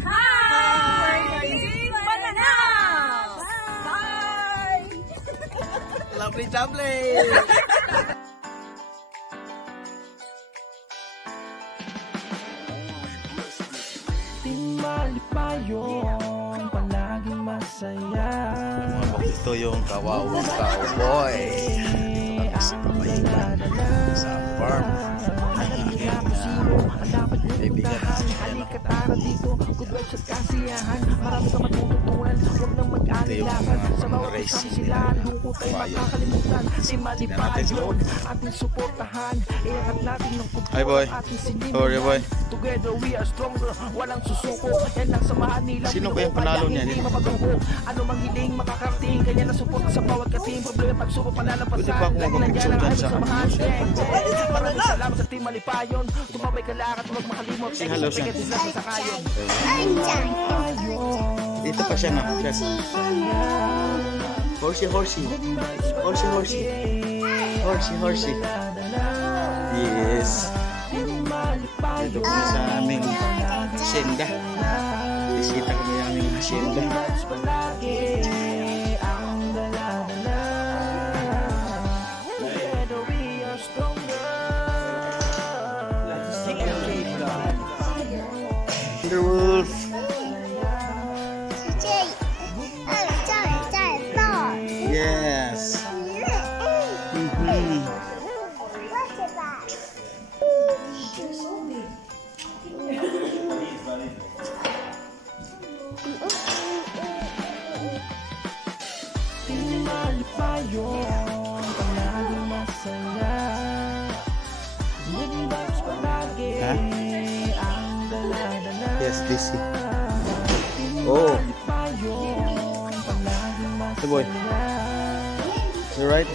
Hi! Mananaw! Bye! Lovely jubbly! Malipayon, palaging masaya. Ito yung kawawang cowboy. Sa kabayugan sa farm. Kaibigan natin. Ito yung mga racing kabayo. Tignan natin si Boy. Hi Boy. How are you Boy? Sino ba yung panalo niya? Ano mang hiling makakarating, kanya na support sa bawat kating problema pagsubok palalampasan. Pwede pa ako mag-picture dyan sa Maraming salamat sa Team Malipayon. Tumabay ka lahat, huwag makalimot. Say hello siya. Dito pa siya na. Horsey, horsey. Horsey, horsey. Horsey, horsey. Yes. Dito kami sa aming hacienda. Bisita kami sa aming hacienda. Wolf. Yes. Yes, this. Oh. Hey boy. You right?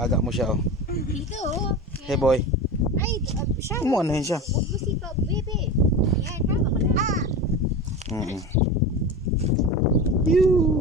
Alaga mo siya, oh. Dito, oh. Hey boy. Ay, siya. Umuunahin siya. Huwag mo si baby. Yan, tama ka lang. Yoo.